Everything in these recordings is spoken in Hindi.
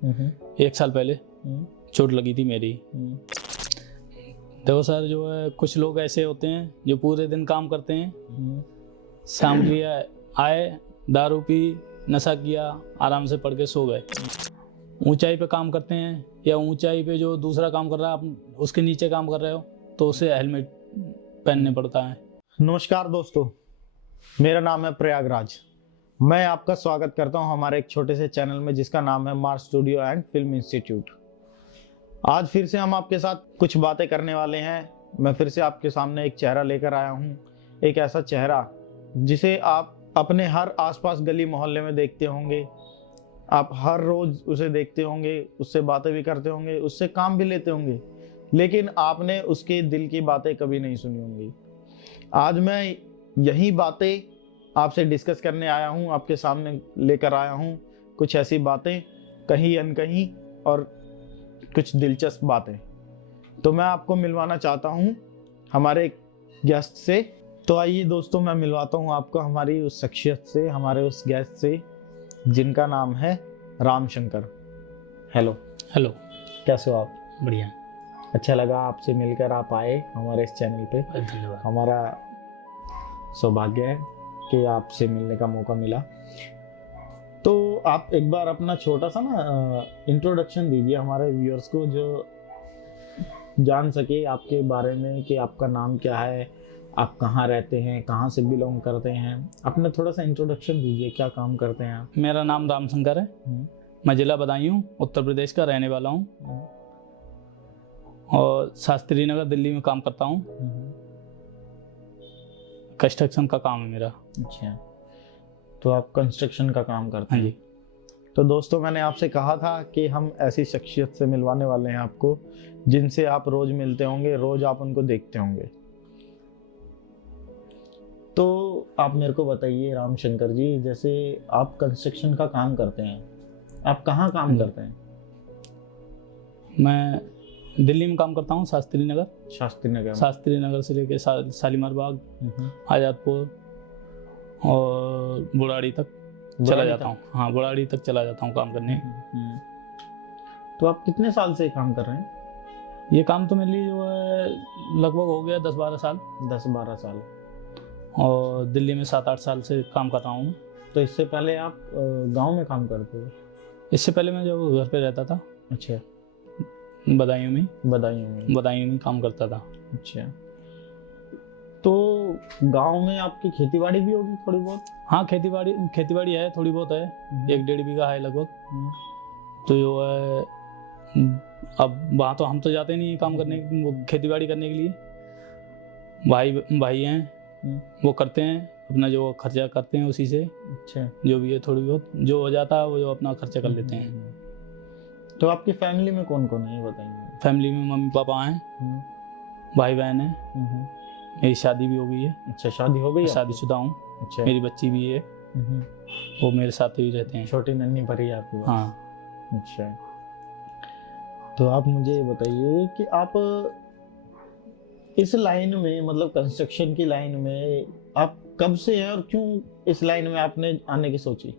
1 साल पहले चोट लगी थी मेरी। देखो सर, जो है कुछ लोग ऐसे होते हैं जो पूरे दिन काम करते हैं, शाम को आए, दारू पी, नशा किया, आराम से पढ़ के सो गए। ऊंचाई पे काम करते हैं या ऊंचाई पे जो दूसरा काम कर रहा है आप उसके नीचे काम कर रहे हो तो उसे हेलमेट पहनने पड़ता है। नमस्कार दोस्तों, मेरा नाम है प्रयागराज। मैं आपका स्वागत करता हूं हमारे एक छोटे से चैनल में जिसका नाम है Mars studio and film institute. आज फिर से हम आपके साथ कुछ बातें करने वाले हैं। मैं फिर से आपके सामने एक चेहरा लेकर आया हूं, एक ऐसा चेहरा जिसे आप अपने हर आसपास गली मोहल्ले में देखते होंगे। आप हर रोज उसे देखते होंगे, उससे बातें भी करते होंगे, उससे काम भी लेते होंगे, लेकिन आपने उसके दिल की बातें कभी नहीं सुनी होंगी। आज मैं यही बातें आपसे डिस्कस करने आया हूं, आपके सामने लेकर आया हूं कुछ ऐसी बातें, कहीं अनकहीं और कुछ दिलचस्प बातें। तो मैं आपको मिलवाना चाहता हूं हमारे गेस्ट से। तो आइए दोस्तों, मैं मिलवाता हूं आपको हमारी उस शख्सियत से, हमारे उस गेस्ट से जिनका नाम है राम शंकर। हेलो। हेलो, कैसे हो आप? बढ़िया। अच्छा लगा आपसे मिलकर, आप आए हमारे इस चैनल पे। धन्यवाद। हमारा सौभाग्य है कि आपसे मिलने का मौका मिला। तो आप एक बार अपना छोटा सा ना इंट्रोडक्शन दीजिए हमारे व्यूअर्स को, जो जान सके आपके बारे में कि आपका नाम क्या है, आप कहाँ रहते हैं, कहाँ से बिलोंग करते हैं। अपना थोड़ा सा इंट्रोडक्शन दीजिए, क्या काम करते हैं आप? मेरा नाम राम शंकर है। मैं जिला बदायूं उत्तर प्रदेश का रहने वाला हूँ और शास्त्री नगर दिल्ली में काम करता हूँ। कंस्ट्रक्शन का काम है मेरा। अच्छा, तो आप कंस्ट्रक्शन का काम करते हैं? हाँ जी। तो दोस्तों, मैंने आपसे कहा था कि हम ऐसी शख्सियत से मिलवाने वाले हैं आपको जिनसे आप रोज मिलते होंगे, रोज आप उनको देखते होंगे। तो आप मेरे को बताइए राम शंकर जी, जैसे आप कंस्ट्रक्शन का काम करते हैं, आप कहाँ काम करते हैं? मैं दिल्ली में काम करता हूँ, शास्त्री नगर। शास्त्री नगर से लेके शालीमार बाग, आजादपुर और बुराड़ी तक चला जाता हूँ। हाँ, बुराड़ी तक चला जाता हूँ काम करने। तो आप कितने साल से काम कर रहे हैं? ये काम तो मेरे लिए जो है लगभग हो गया 10-12 साल। 10-12 साल। और दिल्ली में 7-8 साल से काम कर रहा हूँ। तो इससे पहले आप गांव में काम करते हो? इससे पहले मैं जो घर पे रहता था। अच्छा। बदायूं में काम करता था। अच्छा, तो गांव में आपकी खेतीबाड़ी भी होगी थोड़ी बहुत? हाँ, खेतीबाड़ी है, थोड़ी बहुत है। 1-1.5 बीघा है लगभग। तो जो है अब वहाँ तो हम तो जाते नहीं काम करने, खेतीबाड़ी करने के लिए। भाई हैं, वो करते हैं, अपना जो खर्चा करते हैं उसी से। अच्छा। जो भी है थोड़ी बहुत जो हो जाता है वो जो अपना खर्चा कर लेते हैं। तो आपकी फैमिली में कौन कौन है ये बताइए? फैमिली में मम्मी पापा हैं, भाई बहन हैं, मेरी शादी भी हो गई है। अच्छा, शादी हो गई है? शादीशुदा हूँ। अच्छा। मेरी बच्ची भी है, वो मेरे साथ ही रहते हैं। छोटी नन्ही भरी है आपकी? हाँ। अच्छा, तो आप मुझे ये बताइए कि आप इस लाइन में, मतलब कंस्ट्रक्शन की लाइन में आप कब से हैं और क्यों इस लाइन में आपने आने की सोची?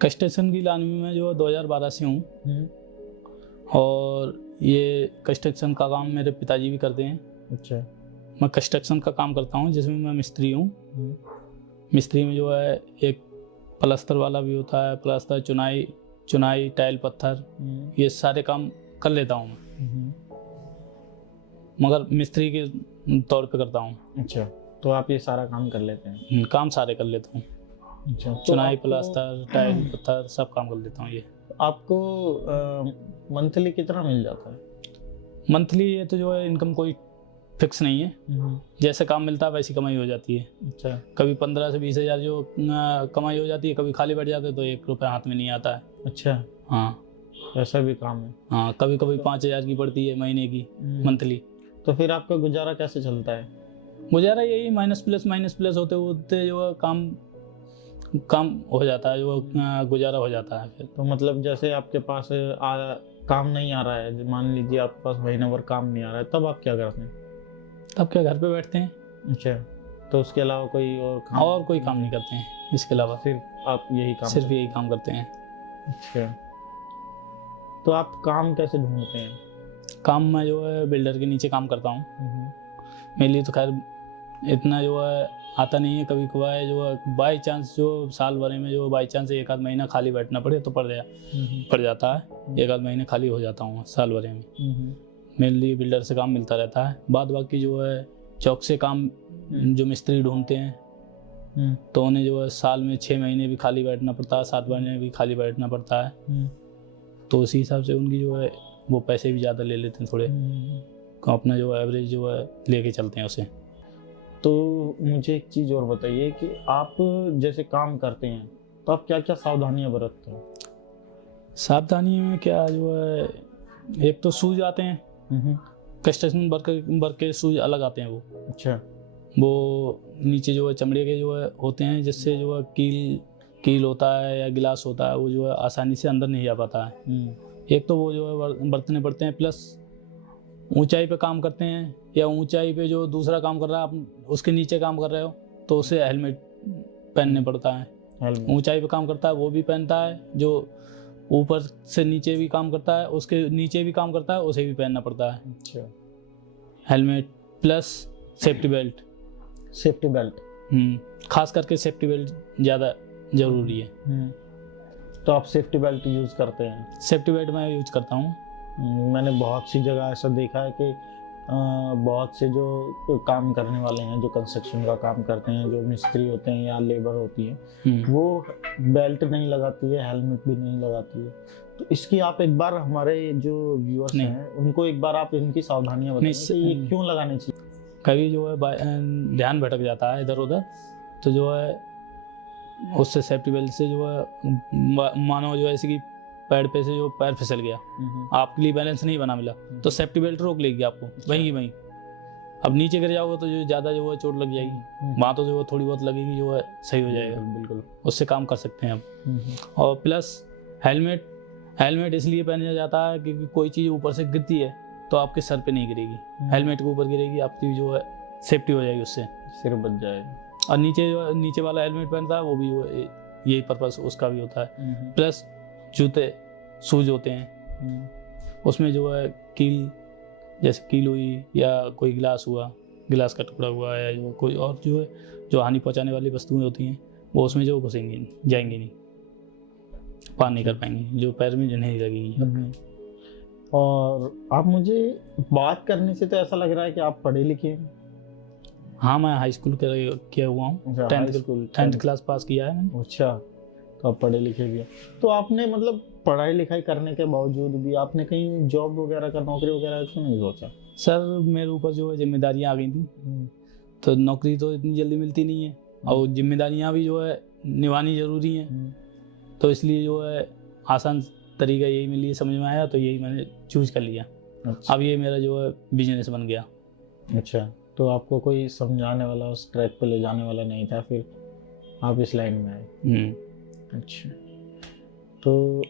कंस्ट्रक्शन की लाइन में मैं जो 2012 से हूँ और ये कंस्ट्रक्शन का काम मेरे पिताजी भी करते हैं। अच्छा। मैं कंस्ट्रक्शन का काम करता हूँ जिसमें मैं मिस्त्री हूँ। मिस्त्री में जो है एक प्लास्टर वाला भी होता है, प्लास्टर, चुनाई, टाइल, पत्थर, ये सारे काम कर लेता हूँ मैं, मगर मिस्त्री के तौर पे करता हूँ। अच्छा, तो आप ये सारा काम कर लेते हैं? काम सारे कर लेता हूँ। अच्छा, चुनाई, प्लास्टर, टाइल, पत्थर सब काम कर लेता हूँ। ये आपको मंथली कितना मिल जाता है? मंथली ये तो जो है इनकम कोई फिक्स नहीं है, जैसे काम मिलता है वैसी कमाई हो जाती है। अच्छा। कभी 15 से 20 हज़ार जो कमाई हो जाती है, कभी खाली बैठ जाते तो 1 रुपया हाथ में नहीं आता है। अच्छा। हाँ, ऐसा भी काम है? हाँ, कभी 5,000 की पड़ती है महीने की, मंथली। तो फिर आपका गुजारा कैसे चलता है? गुजारा यही माइनस प्लस होते जो काम हो जाता है, जो गुजारा हो जाता है फिर। तो मतलब जैसे आपके पास काम नहीं आ रहा है, मान लीजिए आपके पास महीने भर काम नहीं आ रहा है, तब आप क्या करते हैं? तब क्या, घर पे बैठते हैं। अच्छा, तो उसके अलावा कोई कोई काम नहीं करते हैं इसके अलावा? सिर्फ आप यही काम करते हैं। अच्छा, तो आप काम कैसे ढूंढते हैं? काम मैं जो है बिल्डर के नीचे काम करता हूँ। मेरे लिए तो खैर इतना जो है आता नहीं है, कभी कभार जो है बाई चांस जो साल भर में जो बाई चांस एक आध महीना खाली बैठना पड़े तो पड़ जाता है। एक आध महीने खाली हो जाता हूँ साल भर में। मेरे लिए बिल्डर से काम मिलता रहता है। बाद बाकी जो है चौक से काम जो मिस्त्री ढूंढते हैं तो उन्हें जो है साल में 6 महीने भी खाली बैठना पड़ता है, 7 महीने भी खाली बैठना पड़ता है। तो उसी हिसाब से उनकी जो है वो पैसे भी ज़्यादा ले लेते हैं थोड़े, तो अपना जो एवरेज जो है लेके चलते हैं उसे। तो मुझे एक चीज़ और बताइए कि आप जैसे काम करते हैं तो आप क्या क्या सावधानियां बरतते हैं? सावधानी में क्या जो है, एक तो सूज आते हैं, कंस्ट्रक्शन वर्क के सूज अलग आते हैं। वो अच्छा। वो नीचे जो है चमड़े के जो है होते हैं, जिससे जो है कील होता है या गिलास होता है, वो जो है आसानी से अंदर नहीं आ पाता है। एक तो वो जो है बरतने पड़ते हैं, प्लस ऊंचाई पे काम करते हैं या ऊंचाई पे जो दूसरा काम कर रहा है आप उसके नीचे काम कर रहे हो तो उसे हेलमेट पहनने पड़ता है। ऊंचाई पे काम करता है वो भी पहनता है, जो ऊपर से नीचे भी काम करता है उसके नीचे भी काम करता है उसे भी पहनना पड़ता है। अच्छा। Helmet plus safety belt. Safety belt खास करके सेफ्टी बेल्ट ज़्यादा ज़रूरी है। तो आप सेफ्टी बेल्ट यूज़ करते हैं? सेफ्टी बेल्ट मैं यूज करता हूँ। मैंने बहुत सी जगह ऐसा देखा है कि बहुत से जो काम करने वाले हैं, जो कंस्ट्रक्शन का काम करते हैं, जो मिस्त्री होते हैं या लेबर होती है, वो बेल्ट नहीं लगाती है, हेलमेट भी नहीं लगाती है। तो इसकी आप एक बार हमारे जो व्यूअर्स हैं उनको एक बार आप इनकी सावधानियां बताइए कि ये क्यों लगानी चाहिए। कभी जो है ध्यान भटक जाता है इधर उधर, तो जो है उससे सेफ्टी बेल्ट से जो है मानो जो ऐसे कि पैर पे से जो पैर फिसल गया, आपके लिए बैलेंस नहीं बना मिला, तो सेफ्टी बेल्ट रोक लेगी आपको वहीं की वहीं। अब नीचे गिर जाओगे तो जो ज़्यादा जो है चोट लग जाएगी, वहाँ तो जो है थोड़ी बहुत लगेगी, जो है सही हो जाएगा। बिल्कुल उससे काम कर सकते हैं आप। और प्लस हेलमेट इसलिए पहना जाता है क्योंकि कोई चीज़ ऊपर से गिरती है तो आपके सर पे नहीं गिरेगी, हेलमेट के ऊपर गिरेगी, आपकी जो है सेफ्टी हो जाएगी, उससे सिर बच जाएगा। और नीचे वाला हेलमेट पहनता है वो भी यही पर्पस उसका भी होता है। प्लस जूते शूज होते हैं, उसमें जो है जैसे कील हुई या कोई गिलास हुआ, गिलास का टुकड़ा हुआ, या जो कोई और जो है जो हानि पहुंचाने वाली वस्तुएं होती हैं वो उसमें जो घुसेंगी जाएंगी नहीं, पार नहीं कर पाएंगे, जो पैर में जो नहीं लगेगी। और आप मुझे बात करने से तो ऐसा लग रहा है कि आप पढ़े लिखे हैं। हाँ, मैं हाई स्कूल किया हुआ हूँ, 10th क्लास पास किया है मैंने। अच्छा, तो आप पढ़े लिखे भी हैं। तो आपने मतलब पढ़ाई लिखाई करने के बावजूद भी आपने कहीं जॉब वगैरह का, नौकरी वगैरह क्यों नहीं सोचा? सर मेरे ऊपर जो है जिम्मेदारियाँ आ गई थी, तो नौकरी तो इतनी जल्दी मिलती नहीं है और जिम्मेदारियाँ भी जो है निभानी ज़रूरी हैं, तो इसलिए जो है आसान तरीका यही मेरे लिए समझ में आया, तो यही मैंने चूज कर लिया। अच्छा। अब ये मेरा जो है बिजनेस बन गया। अच्छा, तो आपको कोई समझाने वाला, उस ट्रैक पे ले जाने वाला नहीं था, फिर आप इस लाइन में आए। अच्छा, तो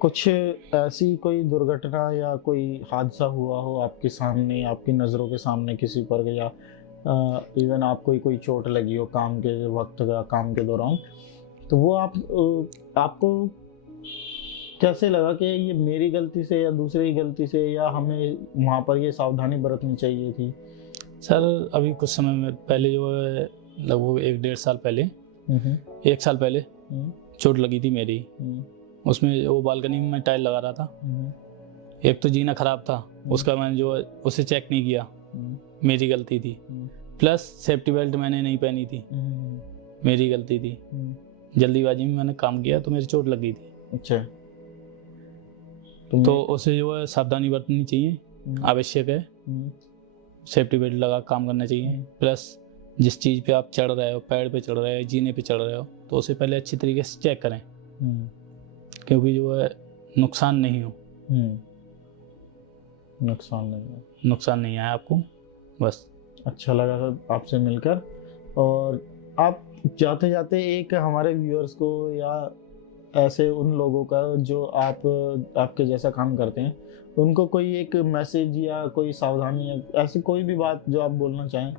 कुछ ऐसी कोई दुर्घटना या कोई हादसा हुआ हो आपके सामने, आपकी नज़रों के सामने किसी पर, या इवन आपको कोई चोट लगी हो काम के वक्त का, काम के दौरान, तो वो आपको कैसे लगा कि ये मेरी गलती से या दूसरे की गलती से, या हमें वहाँ पर ये सावधानी बरतनी चाहिए थी? सर अभी कुछ समय में पहले जो है लगभग 1-1.5 साल पहले, 1 साल पहले चोट लगी थी मेरी। उसमें वो बालकनी में मैं टाइल लगा रहा था। एक तो जीना खराब था, उसका मैंने जो है उसे चेक नहीं किया, मेरी गलती थी। प्लस सेफ्टी बेल्ट मैंने नहीं पहनी थी, मेरी गलती थी। जल्दीबाजी में मैंने काम किया तो मेरी चोट लग गई थी। अच्छा, तो उसे जो है सावधानी बरतनी चाहिए, आवश्यक है। सेफ्टी बेल्ट लगा काम करना चाहिए। प्लस जिस चीज़ पे आप चढ़ रहे हो, पेड़ पे चढ़ रहे हो, जीने पे चढ़ रहे हो, तो उसे पहले अच्छी तरीके से चेक करें, क्योंकि जो है नुकसान नहीं हो। नुकसान नहीं आया आपको। बस अच्छा लगा सर आपसे मिलकर। और आप जाते जाते एक हमारे व्यूअर्स को, या ऐसे उन लोगों का जो आपके जैसा काम करते हैं, उनको कोई एक मैसेज या कोई सावधानी या ऐसी कोई भी बात जो आप बोलना चाहें?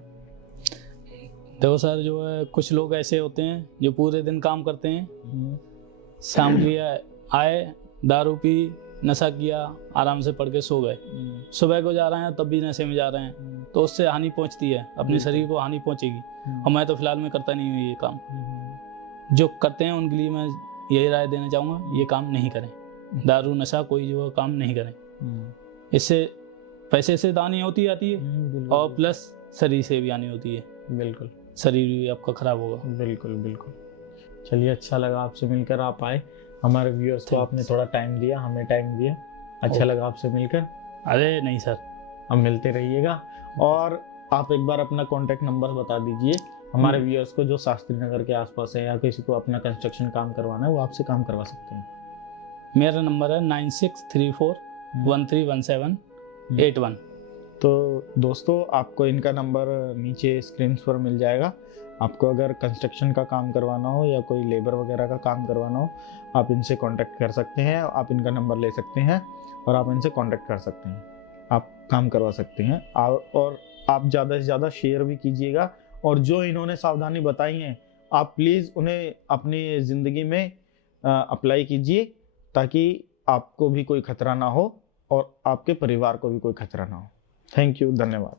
देखो सर, जो है कुछ लोग ऐसे होते हैं जो पूरे दिन काम करते हैं, शाम को आए, दारू पी, नशा किया, आराम से पढ़ के सो गए, सुबह को जा रहे हैं तब भी नशे में जा रहे हैं, तो उससे हानि पहुंचती है, अपने शरीर को हानि पहुंचेगी। और मैं तो फिलहाल में करता नहीं हूँ ये काम। जो करते हैं उनके लिए मैं यही राय देना चाहूँगा, ये काम नहीं करें, दारू नशा कोई जो काम नहीं करें। इससे पैसे से हानि होती जाती है और प्लस शरीर से भी हानि होती है। बिल्कुल, शरीर भी आपका खराब होगा। बिल्कुल बिल्कुल। चलिए, अच्छा लगा आपसे मिलकर, आप आए, हमारे व्यूअर्स को आपने थोड़ा टाइम दिया, हमें टाइम दिया, अच्छा लगा आपसे मिलकर। अरे नहीं सर, अब मिलते रहिएगा। और आप एक बार अपना कॉन्टैक्ट नंबर बता दीजिए हमारे व्यूअर्स को, जो शास्त्री नगर के आसपास है या किसी को अपना कंस्ट्रक्शन काम करवाना है, वो आपसे काम करवा सकते हैं। मेरा नंबर है 9634131781। तो दोस्तों, आपको इनका नंबर नीचे स्क्रीन पर मिल जाएगा। आपको अगर कंस्ट्रक्शन का काम करवाना हो या कोई लेबर वगैरह का काम करवाना हो, आप इनसे कांटेक्ट कर सकते हैं, आप इनका नंबर ले सकते हैं और आप इनसे कांटेक्ट कर सकते हैं, आप काम करवा सकते हैं। और आप ज़्यादा से ज़्यादा शेयर भी कीजिएगा। और जो इन्होंने सावधानी बताई हैं, आप प्लीज़ उन्हें अपनी ज़िंदगी में अप्लाई कीजिए, ताकि आपको भी कोई खतरा ना हो और आपके परिवार को भी कोई खतरा ना हो। थैंक यू, धन्यवाद।